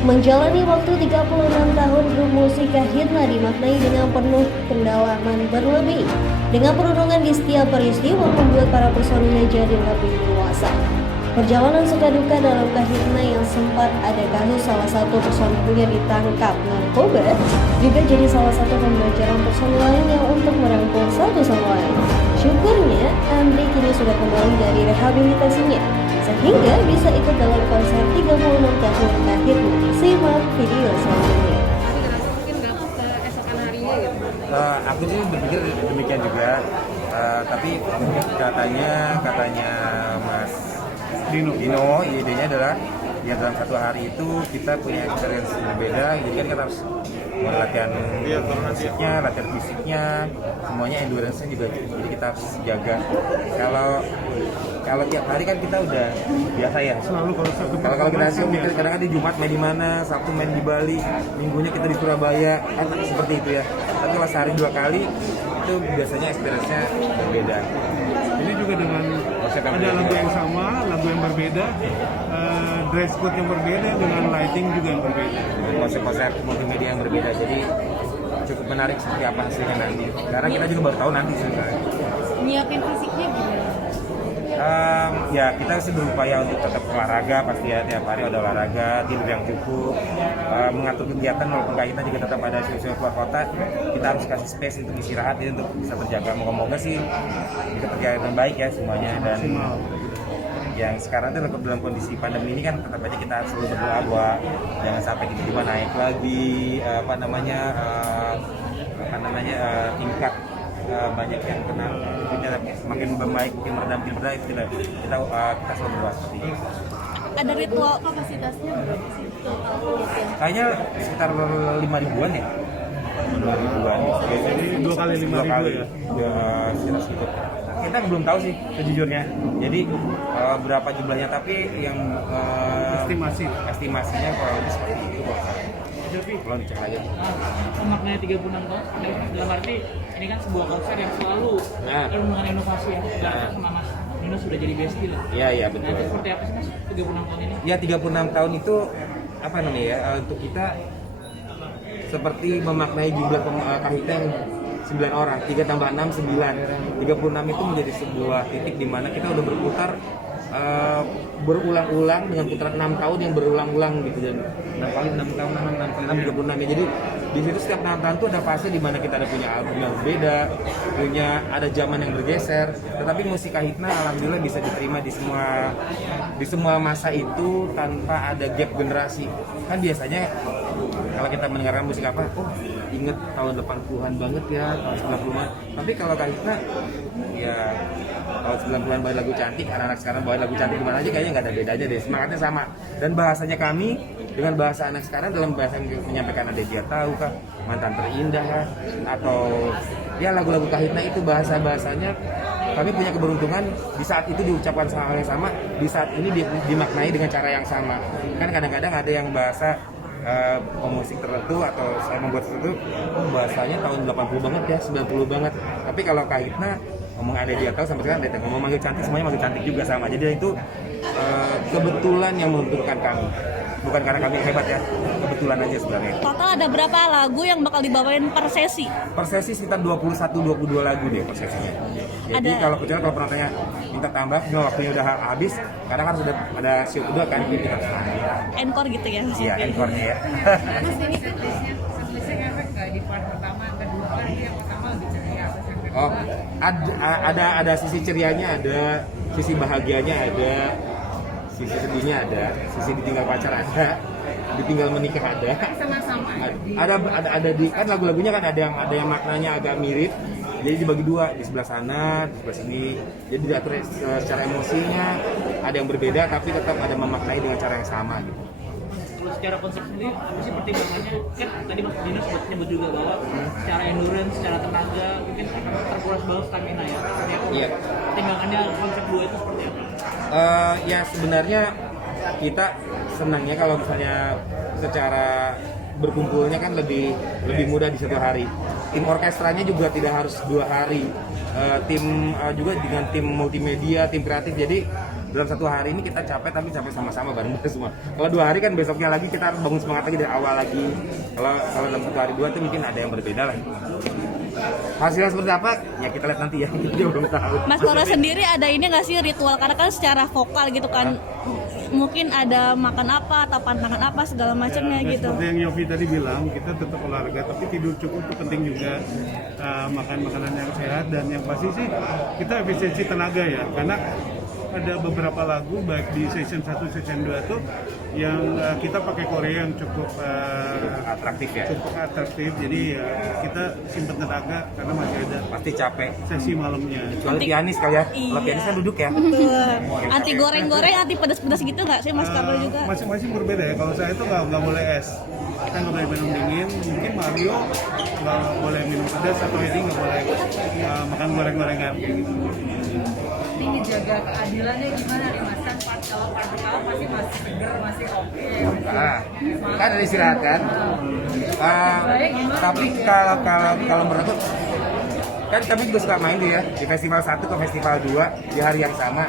Menjalani waktu 36 tahun, grup musik Kahitna dimaknai dengan penuh pendalaman berlebih. Dengan perundungan di setiap peristiwa membuat para personilnya jadi lebih dewasa. Perjalanan suka duka dalam Kahitna yang sempat ada kasus salah satu personilnya ditangkap narkoba juga jadi salah satu pembelajaran personil lainnya untuk merangkul satu sama lain. Syukurnya Andri kini sudah kembali dari rehabilitasinya sehingga bisa ikut dalam konser 36 tahun Kahitna. Simak video selanjutnya. Mungkin dapat keesokan harinya gitu. Aku sih berpikir demikian juga, tapi katanya Mas Dino, idenya adalah ya dalam satu hari itu kita punya experience berbeda, jadi kan kita harus latihan musiknya, latihan fisiknya, semuanya endurance-nya juga, jadi kita harus jaga. Kalau tiap hari kan kita udah biasa ya. Selalu kalau kita sih mikir kadang-kadang di Jumat main di mana, Sabtu main di Bali, Minggunya kita di Surabaya, kan seperti itu ya. Tapi kalau sehari 2 kali itu biasanya experience-nya berbeda. Ini juga dengan ada lagu yang sama, lagu yang berbeda, dress code yang berbeda, dengan lighting juga yang berbeda. Konsep-konsep multimedia yang berbeda, jadi cukup menarik seperti apa hasilnya nanti. Karena kita juga baru tahu nanti sebenarnya. Nyiapin fisiknya gimana? Ya kita sih berupaya untuk tetap olahraga, pasti ya tiap hari ada olahraga, tidur yang cukup, mengatur kegiatan walaupun kita juga tetap ada show-show keluar kota, kita harus kasih space untuk istirahat ya, untuk bisa terjaga. Moga-moga sih bisa terjaga dengan baik ya semuanya, dan yang sekarang tuh dalam kondisi pandemi ini kan tetap aja kita harus selalu berdoa bahwa jangan sampai tiba-tiba naik lagi tingkat banyak yang kena, semakin membaik, mungkin meredam itu kita selalu berdoa seperti itu. Ada ritual kapasitasnya berapa sih? Kayaknya sekitar 5 ribuan ya. 2 ribuan. Jadi 2 kali 5 ribu ya? Sekitar segitu. Kita belum tahu sih sejujurnya. Jadi berapa jumlahnya, tapi yang estimasinya kalau lebih seperti itu kok. Kalau dicek aja. Maknanya 36 tahun dalam arti ini kan sebuah konser yang selalu dengan inovasi yang sama Mas Dino sudah jadi bestie lah. Iya betul. Nah, itu seperti apa sih Mas 36 tahun ini? Ya 36 tahun itu apa namanya ya, untuk kita seperti memaknai jumlah Kahitna yang 9 orang, 3 tambah 6, 9. 36 itu menjadi sebuah titik di mana kita udah berputar berulang-ulang dengan putaran 6 tahun yang berulang-ulang gitu, dan 6 kali 6 tahun 6 kali 6 36 ya. Jadi di situ setiap 6 tahun itu ada fase di mana kita ada punya album yang berbeda, punya ada zaman yang bergeser, tetapi musik Kahitna alhamdulillah bisa diterima di semua masa itu tanpa ada gap generasi. Kan biasanya kalau kita mendengarkan musik apa, inget tahun 80-an banget ya, tahun 90-an. Tapi kalau Kahitna ya tahun 90-an bawain lagu cantik, anak-anak sekarang bawain lagu cantik gimana aja kayaknya nggak ada bedanya deh, semangatnya sama. Dan bahasanya kami dengan bahasa anak sekarang dalam bahasa yang menyampaikan ada dia tahu kah, mantan terindah kah, atau ya lagu-lagu Kahitna itu bahasanya kami punya keberuntungan di saat itu diucapkan hal yang sama, di saat ini dimaknai dengan cara yang sama. Kan kadang-kadang ada yang bahasa pemusik tertentu atau saya membuat tertentu bahasanya tahun 80 banget ya, 90 banget. Tapi kalau Kahitna ngomong ada dia tahu sampai sekarang ada ngomong manggil cantik, semuanya manggil cantik juga sama. Jadi itu kebetulan yang menentukan kami. Bukan karena kami hebat ya, kebetulan aja sebenarnya. Total ada berapa lagu yang bakal dibawain per sesi? Per sesi sekitar 21-22 lagu deh per sesinya. Jadi kalau penontonnya minta tambah, waktunya udah habis, kadang kan sudah ada show kedua kan, kita Encore gitu ya? Iya, encore-nya ya. Mas ini kan biasanya efek nggak di part pertama, kedua kali yang pertama lebih ceria, terus yang kedua Ada sisi cerianya, ada sisi bahagianya, ada sisi sedihnya, ada sisi ditinggal pacar, ada ditinggal menikah, ada. sama-sama Ada di kan lagu-lagunya kan ada yang maknanya agak mirip. Jadi dibagi dua, di sebelah sana, di sebelah sini. Jadi diatur secara emosinya ada yang berbeda, tapi tetap ada memaknai dengan cara yang sama gitu. Kalau secara konsep sendiri, apa sih pertimbangannya? Kan tadi Mas Dino sempat nyebut juga bahwa secara endurance, secara tenaga, mungkin akan terkuras banget stamina ya. Iya. Pertimbangannya konsep dua itu seperti apa? Ya sebenarnya kita senangnya kalau misalnya secara berkumpulnya kan lebih mudah di satu hari. tim orkestranya juga tidak harus 2 hari. Tim juga dengan tim multimedia, tim kreatif. Jadi dalam 1 hari ini kita capek tapi capek sama-sama bareng semua. Kalau 2 hari kan besoknya lagi kita harus bangun semangat lagi dari awal lagi. Kalau dalam 1 hari 2 tuh mungkin ada yang berbeda lah. Hasilnya seperti apa? Ya kita lihat nanti ya. Kita juga belum tahu. Mas Koro sendiri ada ini nggak sih ritual, karena kan secara vokal gitu kan, mungkin ada makan apa atau pantangan apa segala macamnya Ya, gitu. seperti yang Yofi tadi bilang, kita tetap olahraga, tapi tidur cukup itu penting juga. Makan makanan yang sehat, dan yang pasti sih kita efisiensi tenaga ya, karena ada beberapa lagu baik di season 1, season 2 tuh yang kita pakai Korea yang cukup Atraktif ya. cukup atraktif, jadi kita simpen tenaga karena masih ada Pasti capek. sesi malamnya. Kecuali pianis kali ya. Kalau Iya. pianis kan duduk ya. Betul. Anti goreng-goreng, anti pedas-pedas gitu nggak sih Mas Koro juga? Masing-masing berbeda ya. Kalau saya itu nggak boleh es, kita nggak boleh minum dingin. Mungkin Mario nggak boleh minum pedas, atau Edi nggak boleh makan goreng-gorengan kayak gitu. Ini ngejaga keadilannya gimana nih Mas? Kan kalau part pertama pasti masih seger, masih oke. Kan ada istirahat kan. Tapi kalau menurut aku, kan kami juga suka main tuh ya di festival 1 ke festival 2 di hari yang sama.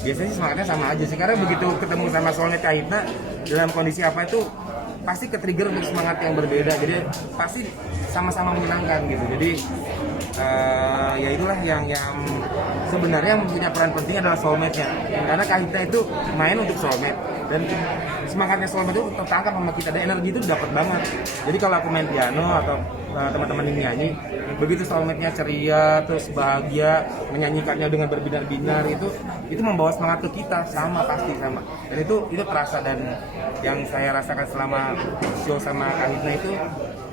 Biasanya sih semangatnya sama aja sih, karena begitu ketemu sama soulmate Kahitna dalam kondisi apa itu pasti ke-trigger untuk semangat yang berbeda, jadi pasti sama-sama menyenangkan gitu. Jadi ya itulah yang sebenarnya punya peran penting adalah soulmate-nya, karena Kahitna itu main untuk soulmate, dan semangatnya soulmate itu tertangkap sama kita, dan energi itu dapat banget. Jadi kalau aku main piano atau teman-teman ini nyanyi, begitu soulmate-nya ceria terus bahagia menyanyikannya dengan berbinar-binar, itu membawa semangat ke kita, pasti sama, dan itu terasa. Dan yang saya rasakan selama show sama Kahitna itu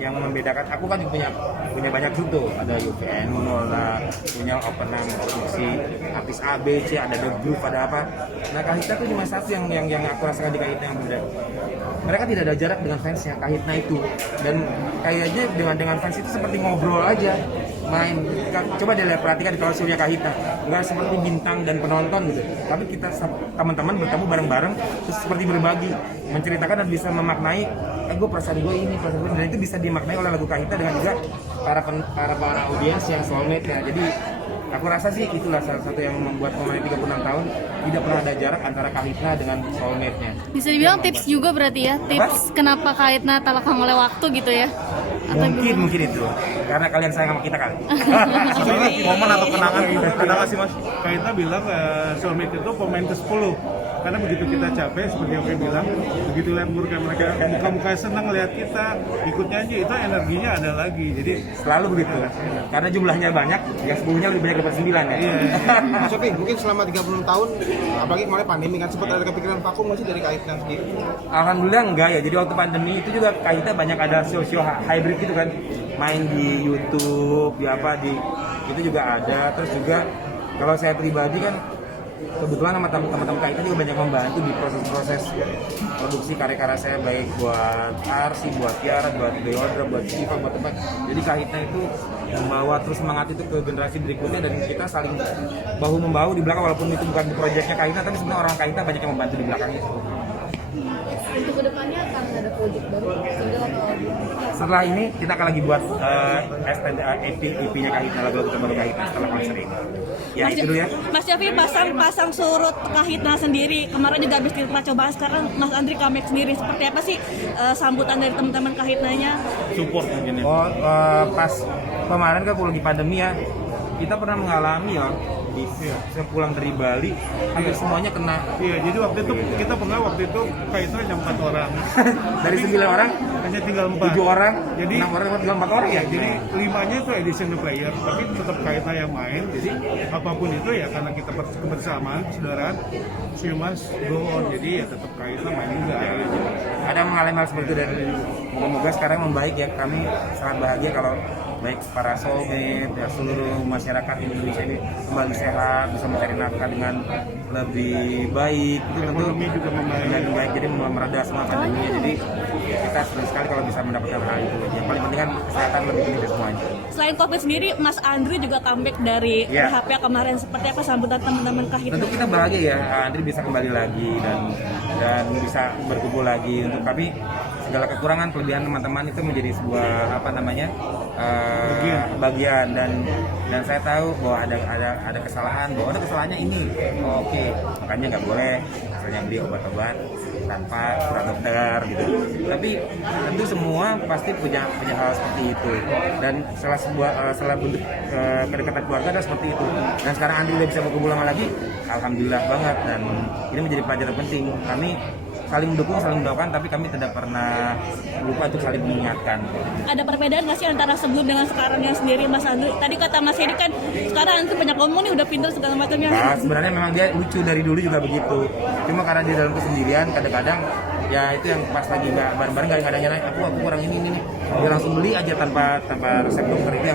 yang membedakan, aku kan juga punya banyak grup tuh, ada UVN, Monola, punya Openam, Produksi, artis ABC, ada The Group, ada apa. Nah Kahitna tuh cuma satu yang aku rasakan di Kahitna yang berbeda. Mereka tidak ada jarak dengan fansnya Kahitna itu, dan kayaknya dengan fans itu seperti ngobrol aja, main. Coba deh perhatikan kalau show-nya Kahitna, nggak seperti bintang dan penonton gitu, tapi kita teman-teman bertemu bareng-bareng, terus seperti berbagi, menceritakan dan bisa memaknai, gue perasaan gue ini, dan itu bisa dimaknai oleh lagu Kahitna dengan juga para audiens yang soulmate ya. Jadi aku rasa sih itulah salah satu yang membuat momen 36 tahun tidak pernah ada jarak antara Kahitna dengan soulmate-nya. Bisa dibilang tips juga berarti ya, tips kenapa Kahitna tak lekang oleh waktu gitu ya? Atau Mungkin itu karena kalian sayang sama kita kali. Momen atau kenangan nggak sih Mas? Kahitna bilang soulmate itu pemain ke-10. Karena begitu kita capek, seperti yang saya bilang, begitu lihat mereka muka-muka senang lihat kita ikut nyanyi, itu energinya ada lagi. Jadi Selalu begitu, karena jumlahnya banyak, yang 10-nya lebih banyak daripada 9 ya. iya. Mas Sofi, mungkin selama 36 tahun, apalagi kemarin pandemi kan, sempat ada kepikiran vakum nggak sih dari Kahitna sendiri? Alhamdulillah enggak ya, jadi waktu pandemi itu juga Kahitna banyak ada show-show hybrid gitu kan, main di YouTube, di apa, itu juga ada. Terus juga kalau saya pribadi kan kebetulan sama teman-teman Kahitna juga banyak membantu di proses-proses produksi karya-karya saya, baik buat Arsi, buat Tiara, buat Deodra, buat Siva, buat tempat. Jadi Kahitna itu membawa terus semangat itu ke generasi berikutnya, dan kita saling bahu-membahu di belakang, walaupun itu bukan proyeknya Kahitna, tapi sebenarnya orang Kahitna banyak yang membantu di belakangnya. untuk kedepannya akan ada project baru single atau Setelah ini kita akan lagi buat EP-nya Kahitna, lagu-lagu terbaru Kahitna setelah konser ini. Ya itu dulu ya. Mas Yofi pasang surut Kahitna sendiri. Kemarin juga habis kita coba, sekarang Mas Andri comeback sendiri. Seperti apa sih sambutan dari teman-teman Kahitnanya? Support mungkin ya. Pas kemarin kan lagi pandemi ya, kita pernah mengalami ya di sepulang dari Bali hampir semuanya kena. Iya, jadi waktu itu Kahitna hanya 4 orang. Dari 9 orang Hanya tinggal 4. 7 orang, Jadi 6 orang tinggal 4 orang ya. Jadi 5-nya itu additional player, tapi tetap Kahitna yang main. Jadi apapun itu ya karena kita kebersamaan, persaudaraan, show must go on. Jadi ya tetap Kahitna main juga. Ada mengalami hal seperti itu, dan moga-moga sekarang membaik ya. Kami sangat bahagia kalau baik para soulmate ya, seluruh masyarakat Indonesia ini kembali sehat, bisa mencari nafkah dengan lebih baik. Itu tentu Ekonomi juga membaik. lebih baik, jadi mereda semua pandeminya. Jadi kita senang sekali kalau bisa mendapatkan hal itu. Yang paling penting kan kesehatan lebih penting dari semuanya. Selain COVID sendiri, Mas Andri juga comeback dari Iya. RHP kemarin. Seperti apa sambutan teman-teman Kahitna? Tentu kita bahagia ya, Andri bisa kembali lagi dan bisa berkumpul lagi. Untuk kami segala kekurangan kelebihan teman-teman itu menjadi sebuah bagian dan saya tahu bahwa ada kesalahan, bahwa ada kesalahannya ini. Oke, makanya nggak boleh misalnya beli obat-obat tanpa surat dokter gitu. Tapi tentu semua pasti punya hal seperti itu. Dan salah bentuk kedekatan keluarga adalah seperti itu. Dan sekarang Andri udah bisa berkumpul lama lagi, alhamdulillah banget. Dan ini menjadi pelajaran penting. Kami saling mendukung, saling mendoakan, tapi kami tidak pernah lupa untuk saling mengingatkan. Ada perbedaan nggak sih antara sebelum dengan sekarangnya sendiri, Mas Andri? Tadi kata Mas Hedi kan sekarang Andri banyak ngomong nih, udah pintar segala macamnya. Nah, sebenarnya memang dia lucu dari dulu juga begitu. Cuma karena dia dalam kesendirian, kadang-kadang ya itu yang pas lagi nggak bareng-bareng, nggak ada nyalain aku kurang ini. Dia langsung beli aja tanpa resep dokter, itu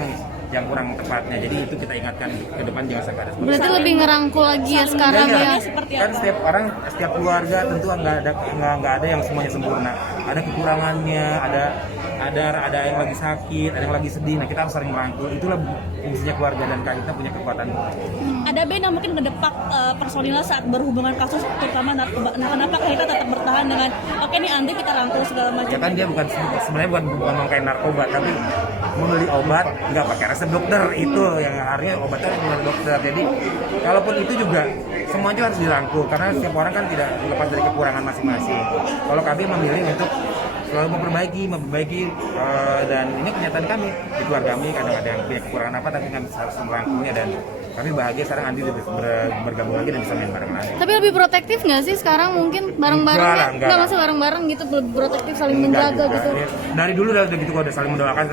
yang kurang tepatnya. Jadi itu kita ingatkan ke depan jangan sampai ada seperti itu. Berarti lebih ngerangkul lagi ya sekarang Iya, ya. Seperti kan apa? setiap keluarga tentu nggak ada yang semuanya sempurna. Ada kekurangannya, ada yang lagi sakit, ada yang lagi sedih. Nah, kita harus saling merangkul. Itulah fungsinya keluarga, dan kita punya kekuatan. Ada band yang mungkin ngedepak personilnya saat berhubungan kasus terutama narkoba. Nah, kenapa kita tetap bertahan dengan oke nih Andri kita rangkul segala macam? Ya kan dia sebenarnya bukan memakai narkoba, tapi membeli obat nggak pakai resep dokter, itu yang harusnya obatnya dari dokter. Jadi kalaupun itu juga semuanya harus dirangkul, karena setiap orang kan tidak lepas dari kekurangan masing-masing. Kalau kami memilih untuk selalu memperbaiki dan ini kenyataan kami di keluarga kami. Kadang ada yang punya kekurangan apa, tapi kami harus merangkulnya, dan kami bahagia sekarang Andi bergabung lagi dan bisa main bareng lagi. Tapi lebih protektif nggak sih sekarang mungkin bareng-bareng? Enggak. Nggak masih bareng-bareng gitu, lebih protektif saling Enggak menjaga juga. gitu. Dari dulu udah gitu kok, udah saling mendoakan,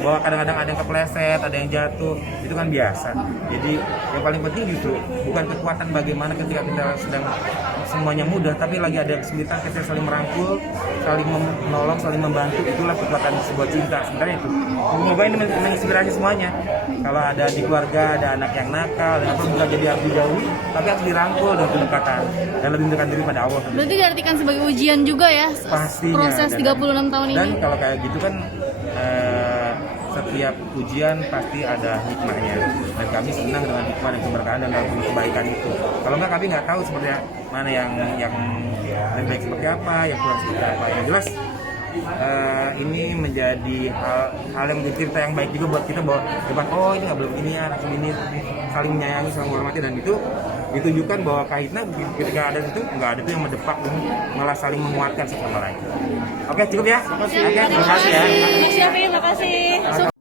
bahwa kadang-kadang ada yang kepleset, ada yang jatuh, itu kan biasa. Jadi yang paling penting justru bukan kekuatan bagaimana ketika kita sedang semuanya mudah, tapi lagi ada kesulitan, kita saling merangkul, saling menolong, saling membantu. Itulah kekuatan sebuah cinta sebenarnya itu. Semoga ini menginspirasi semuanya. Kalau ada di keluarga ada anak yang nakal, dan apa bukan jadi harus dijauhi, tapi harus dirangkul dengan pendekatan dan lebih dekat diri pada Allah. Berarti diartikan sebagai ujian juga ya Pastinya, proses 36 tahun dan ini. kalau kayak gitu kan setiap ujian pasti ada hikmahnya, dan kami senang dengan hikmah dan keberkahan dan kebaikan itu. Kalau nggak, kami nggak tahu seperti mana yang lebih baik seperti apa, yang kurang seperti apa. Yang jelas ini menjadi hal yang menjadi cerita yang baik juga buat kita, bahwa depan ini nggak boleh begini ya, ini saling menyayangi, saling menghormati, dan itu ditunjukkan bahwa Kahitna ketika ada itu nggak ada tuh yang mendepak, malah saling menguatkan satu sama lain. Oke, cukup ya. Oke, terima kasih ya. Terima kasih, makasih.